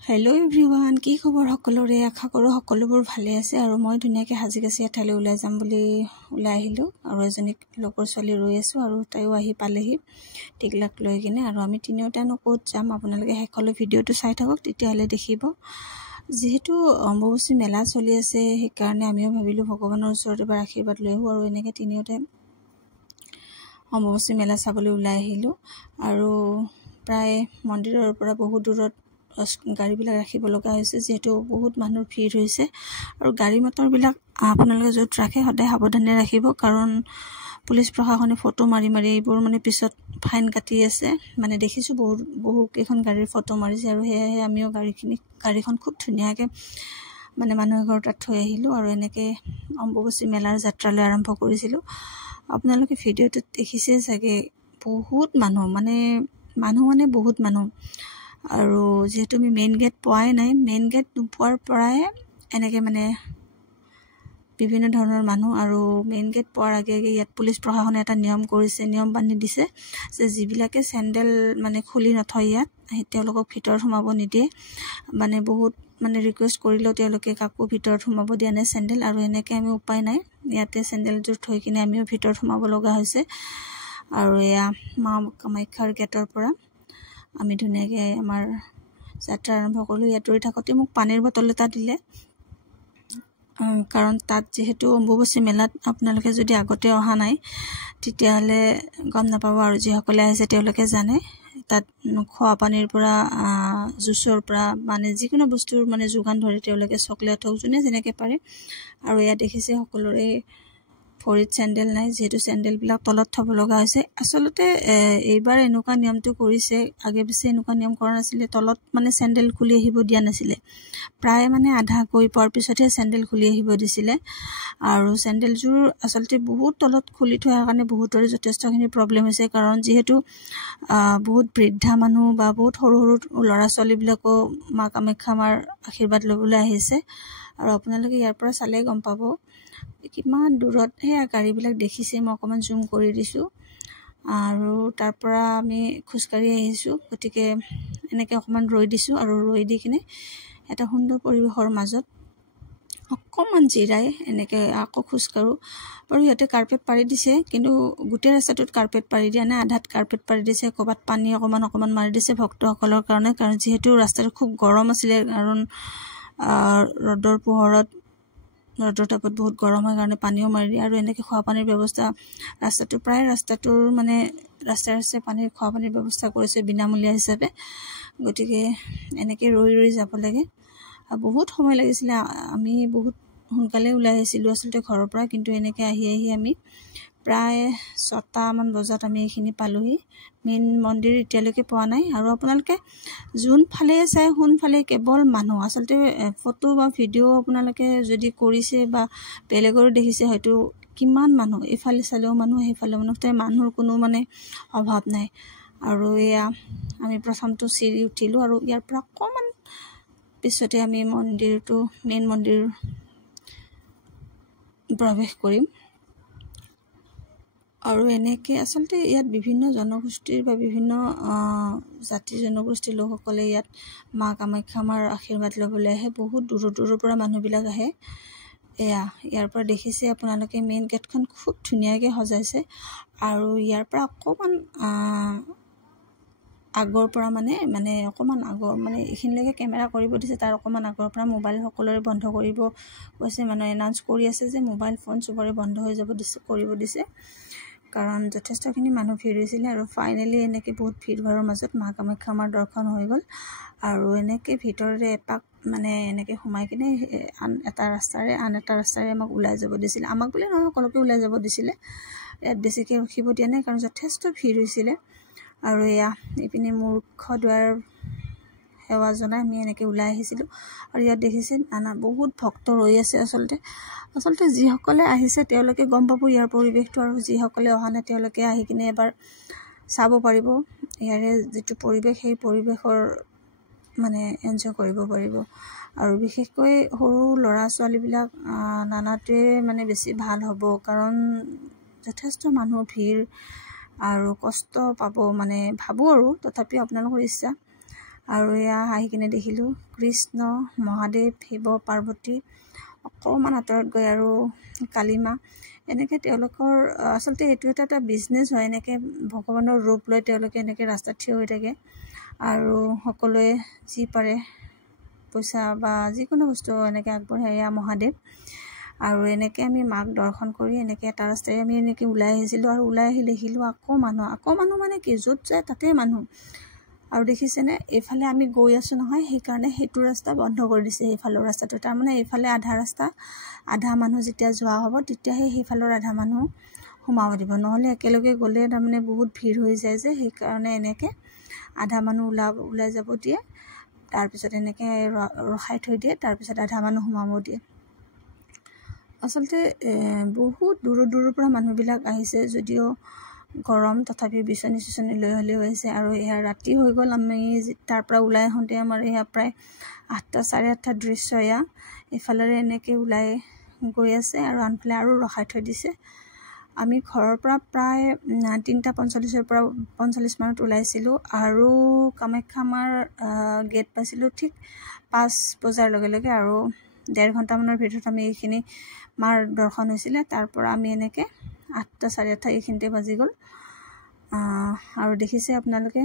Hello' everyone, কি খবৰ সকলোৰে? আশা কৰোঁ সকলোবোৰ ভালে আছে। আৰু মই ধুনীয়াকৈ সাজি কাচি এঠাইলৈ ওলাই যাম বুলি ওলাই আহিলোঁ। আৰু এজনী লগৰ ছোৱালী ৰৈ আছোঁ আৰু তাইও আহি পালেহি টিকলাক লৈ কিনে। আৰু আমি তিনিওটানো ক'ত যাম, আপোনালোকে শেষলৈ ভিডিঅ'টো চাই থাকক, তেতিয়াহ'লে দেখিব। যিহেতু অম্বুবাচী মেলা চলি আছে, সেইকাৰণে আমিও ভাবিলোঁ ভগৱানৰ ওচৰত এবাৰ আশীৰ্বাদ লৈ আহোঁ। আৰু এনেকৈ তিনিওটাই অম্বুবাচী মেলা চাবলৈ ওলাই আহিলোঁ। আৰু প্ৰায় মন্দিৰৰ পৰা বহুত দূৰত গাড়ীবিলাক ৰাখিব লগা হৈছে, যিহেতু বহুত মানুহৰ ভিৰ হৈছে। আৰু গাড়ী মটৰবিলাক আপোনালোকে য'ত ৰাখে সদায় সাৱধানে ৰাখিব, কাৰণ পুলিচ প্ৰশাসনে ফটো মাৰি এইবোৰ পিছত ফাইন কাটি আছে। দেখিছোঁ বহুকেইখন গাড়ীৰ ফটো মাৰিছে। আৰু সেয়েহে আমিও গাড়ীখন খুব ধুনীয়াকৈ মানুহৰ ঘৰ তাত থৈ আহিলোঁ। আৰু এনেকৈ অম্বুবাচী মেলাৰ যাত্ৰালৈ আৰম্ভ কৰিছিলোঁ। আপোনালোকে ভিডিঅ'টোত দেখিছে চাগে, বহুত মানুহ বহুত মানুহ। আৰু যিহেতু আমি মেইন গেট পোৱাই নাই, মেইন গেট নোপোৱাৰ পৰাই এনেকৈ বিভিন্ন ধৰণৰ মানুহ। আৰু মেইন গেট পোৱাৰ আগে ইয়াত পুলিচ প্ৰশাসনে এটা নিয়ম বান্ধি দিছে যে যিবিলাকে চেণ্ডেল খুলি নথয় ইয়াত, তেওঁলোকক ভিতৰত সোমাব নিদিয়ে। বহুত ৰিকুৱেষ্ট কৰিলেও তেওঁলোকে কাকো ভিতৰত সোমাব দিয়া নাই চেণ্ডেল। আৰু এনেকৈ আমি উপায় নাই, ইয়াতে চেণ্ডেলযোৰ থৈ কিনে আমিও ভিতৰত সোমাব লগা হৈছে। আৰু এয়া মা কামাখ্যাৰ গেটৰ পৰা আমি ধুনীয়াকৈ আমাৰ যাত্ৰা আৰম্ভ কৰিলোঁ। ইয়াত ৰৈ থাকোঁতে মোক পানীৰ বটল এটা দিলে, কাৰণ তাত যিহেতু অম্বুবাচী মেলাত আপোনালোকে যদি আগতে অহা নাই তেতিয়াহ'লে গম নাপাব। আৰু যিসকলে আহিছে তেওঁলোকে জানে, তাত খোৱা পানীৰ পৰা জুচৰ পৰা যিকোনো বস্তুৰ যোগান ধৰে তেওঁলোকে, চকলেট হওক, যোনে যেনেকৈ পাৰে। আৰু এয়া দেখিছে সকলোৰে ভৰিত চেণ্ডেল নাই, যিহেতু চেণ্ডেলবিলাক তলত থ'ব লগা হৈছে। আচলতে এইবাৰ এনেকুৱা নিয়মটো কৰিছে, আগে পিছে এনেকুৱা নিয়ম কৰা নাছিলে। তলত চেণ্ডেল খুলি আহিব দিয়া নাছিলে, প্ৰায় আধা গৈ পোৱাৰ পিছতহে চেণ্ডেল খুলি আহিব দিছিলে। আৰু চেণ্ডেলযোৰ আচলতে বহুত তলত খুলি থোৱাৰ কাৰণে বহুতৰে যথেষ্টখিনি প্ৰব্লেম হৈছে, কাৰণ যিহেতু বহুত বৃদ্ধা মানুহ বা বহুত সৰু ল'ৰা ছোৱালীবিলাকো মা কামাখ্যা মাৰ আশীৰ্বাদ ল'বলৈ আহিছে। আৰু আপোনালোকে ইয়াৰ পৰা চালে গম পাব কিমান দূৰত সেয়া গাড়ীবিলাক দেখিছে। মই অকণমান জুম কৰি দিছোঁ। আৰু তাৰ পৰা আমি খোজকাঢ়ি আহিছোঁ, গতিকে এনেকৈ অকণমান ৰৈ দিছোঁ। আৰু ৰৈ দি কিনে এটা সুন্দৰ পৰিৱেশৰ মাজত অকণমান জিৰাই এনেকৈ আকৌ খোজকাঢ়োঁ। বাৰু সিহঁতে কাৰ্পেট পাৰি দিছে, কিন্তু গোটেই ৰাস্তাটোত কাৰ্পেট পাৰি দিয়া নাই, আধাত কাৰ্পেট পাৰি দিছে। ক'ৰবাত পানী অকণমান মাৰি দিছে ভক্তসকলৰ কাৰণে, কাৰণ যিহেতু ৰাস্তাটো খুব গৰম আছিলে। কাৰণ ৰ'দৰ তাপত বহুত গৰম হয় কাৰণে পানীও মাৰি দিয়ে। আৰু এনেকৈ খোৱা পানীৰ ব্যৱস্থা ৰাস্তাটোৰ ৰাস্তাই পানীৰ খোৱা পানীৰ ব্যৱস্থা কৰিছে বিনামূলীয়া হিচাপে। গতিকে এনেকৈ ৰৈ যাব লাগে। বহুত সময় লাগিছিলে, আমি বহুত সোনকালে ওলাই আহিছিলোঁ আচলতে ঘৰৰ পৰা, কিন্তু এনেকৈ আহি আমি প্ৰায় 6টামান বজাত আমি এইখিনি পালোঁহি। মেইন মন্দিৰ এতিয়ালৈকে পোৱা নাই। আৰু আপোনালোকে যোনফালে চাই সোনফালে কেৱল মানুহ। আচলতে ফটো বা ভিডিঅ' আপোনালোকে যদি কৰিছে বা বেলেগৰো দেখিছে, হয়তো কিমান মানুহ, এইফালে চালেও মানুহ, সেইফালেও মানুহ, মানুহৰ কোনো অভাৱ নাই। আৰু এয়া আমি প্ৰথমটো চিৰি উঠিলোঁ, আৰু ইয়াৰ পৰা অকণমান পিছতে আমি মেইন মন্দিৰ প্ৰৱেশ কৰিম। আৰু এনেকৈ আচলতে ইয়াত বিভিন্ন জনগোষ্ঠীৰ বা বিভিন্ন জাতি জনগোষ্ঠীৰ লোকসকলে ইয়াত মা কামাখ্যা মাৰ আশীৰ্বাদ ল'বলৈ আহে। বহুত দূৰৰ পৰা মানুহবিলাক আহে। ইয়াৰ পৰা দেখিছে আপোনালোকে মেইন গেটখন খুব ধুনীয়াকৈ সজাইছে। আৰু ইয়াৰ পৰা অকণমান আগৰ পৰা অকণমান আগৰ এইখিনিলৈকে কেমেৰা কৰিব দিছে, তাৰ অকণমান আগৰ পৰা মোবাইল সকলোৰে বন্ধ কৰিব কৈছে। এনাউন্স কৰি আছে যে মোবাইল ফোন চবৰে বন্ধ হৈ কৰিব দিছে, কাৰণ যথেষ্টখিনি মানুহ ভিৰ হৈছিলে। আৰু ফাইনেলি এনেকৈ বহুত ভিৰ ভাৰৰ মাজত মা কামাখ্যা মাৰ দৰ্শন হৈ গ'ল। আৰু এনেকৈ ভিতৰতে এপাক এনেকৈ সোমাই কিনে আন এটা ৰাস্তাৰে আমাক ওলাই যাব দিছিলে। আমাক বুলি নহয়, সকলোকে ওলাই যাব দিছিলে। ইয়াত বেছিকৈ ৰখিব দিয়া নাই, কাৰণ যথেষ্ট ভিৰ হৈছিলে। আৰু এইপিনে মুখ্য দুৱাৰ সেৱা জনাই আমি এনেকৈ ওলাই আহিছিলোঁ। আৰু ইয়াত দেখিছে বহুত ভক্ত ৰৈ আছে। আচলতে যিসকলে আহিছে তেওঁলোকে গম পাব ইয়াৰ পৰিৱেশটো, আৰু যিসকলে অহা নাই তেওঁলোকে আহি কিনে এবাৰ চাব পাৰিব ইয়াৰে যিটো পৰিৱেশ, সেই পৰিৱেশৰ এনজয় কৰিব পাৰিব। আৰু বিশেষকৈ সৰু ল'ৰা ছোৱালীবিলাক নানাটোৱে বেছি ভাল হ'ব, কাৰণ যথেষ্ট মানুহ ভিৰ আৰু কষ্ট পাব ভাবোঁ। আৰু তথাপিও আপোনালোকৰ ইচ্ছা। আৰু এয়া আহি কিনে দেখিলোঁ কৃষ্ণ, মহাদেৱ, শিৱ, পাৰ্বতী, অকণমান আঁতৰত গৈ আৰু কালীমা। এনেকৈ তেওঁলোকৰ আচলতে এইটো এটা বিজনেছ হয়। এনেকৈ ভগৱানৰ ৰূপ লৈ তেওঁলোকে এনেকৈ ৰাস্তাত থিয় হৈ থাকে আৰু সকলোৱে যি পাৰে পইচা বা যিকোনো বস্তু এনেকৈ আগবঢ়াই। এয়া মহাদেৱ। আৰু এনেকৈ আমি মাক দৰ্শন কৰি এনেকৈ এটা ৰাস্তাৰে আমি এনেকৈ ওলাই আহিছিলোঁ। আৰু ওলাই আহি দেখিলোঁ আকৌ মানুহ মানে কি, য'ত যায় তাতেই মানুহ। আৰু দেখিছেনে, এইফালে আমি গৈ আছোঁ নহয়, সেইকাৰণে সেইটো ৰাস্তা বন্ধ কৰি দিছে, সেইফালৰ ৰাস্তাটো। তাৰমানে এইফালে আধা ৰাস্তা, আধা মানুহ যেতিয়া যোৱা হ'ব তেতিয়াহে সেইফালৰ আধা মানুহ সোমাব দিব, নহ'লে একেলগে গ'লে তাৰমানে বহুত ভিৰ হৈ যায় যে, সেইকাৰণে এনেকৈ আধা মানুহ ওলাই যাব দিয়ে, তাৰপিছত এনেকৈ ৰখাই থৈ দিয়ে, তাৰপিছত আধা মানুহ সোমাব দিয়ে। আচলতে বহুত দূৰৰ পৰা মানুহবিলাক আহিছে, যদিও গৰম, তথাপিও বিচনী লৈ হ'লেও আহিছে। আৰু এয়া ৰাতি হৈ গ'ল। আমি তাৰ পৰা ওলাই আহোঁতে আমাৰ এয়া প্ৰায় 8টা, 8:30 দৃশ্য। এয়া এইফালেৰে এনেকৈ ওলাই গৈ আছে আৰু আনফালে আৰু ৰখাই থৈ দিছে। আমি ঘৰৰ পৰা প্ৰায় 3:45 পৰা 45 মানত ওলাইছিলোঁ আৰু কামাখ্যা মাৰ গেট পাইছিলোঁ ঠিক 5 বজাৰ লগে লগে। আৰু 1.5 ঘণ্টামানৰ ভিতৰত আমি এইখিনি মাৰ দৰ্শন হৈছিলে। তাৰ পৰা আমি এনেকৈ 8টা, 8:30 এইখিনিতে বাজি গ'ল। আৰু দেখিছে আপোনালোকে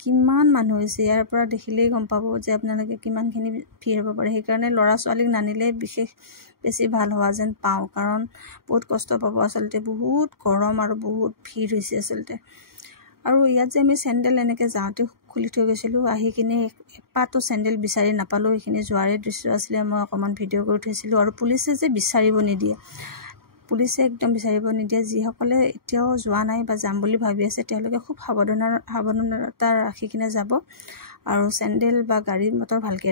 কিমান মানুহ হৈছে। ইয়াৰ পৰা দেখিলেই গম পাব যে আপোনালোকে কিমানখিনি ভিৰ হ'ব পাৰে। সেইকাৰণে ল'ৰা ছোৱালীক নানিলে বেছি ভাল হোৱা যেন পাওঁ, কাৰণ বহুত কষ্ট পাব। আচলতে বহুত গৰম আৰু বহুত ভিৰ হৈছে আচলতে। আৰু ইয়াত যে আমি চেণ্ডেল এনেকৈ যাওঁতে খুলি থৈ গৈছিলোঁ, আহি কিনে এপাতো চেণ্ডেল বিচাৰি নাপালোঁ। সেইখিনি যোৱাৰে দৃশ্য আছিলে, মই অকণমান ভিডিঅ' কৰি থৈছিলোঁ। আৰু পুলিচে যে বিচাৰিব নিদিয়ে, পুলিচে একদম বিচাৰিব নিদিয়ে। যিসকলে এতিয়াও যোৱা নাই বা যাম বুলি ভাবি আছে, তেওঁলোকে খুব সাৱধানতা ৰাখি কিনে যাব আৰু চেণ্ডেল বা গাড়ী মটৰ ভালকৈ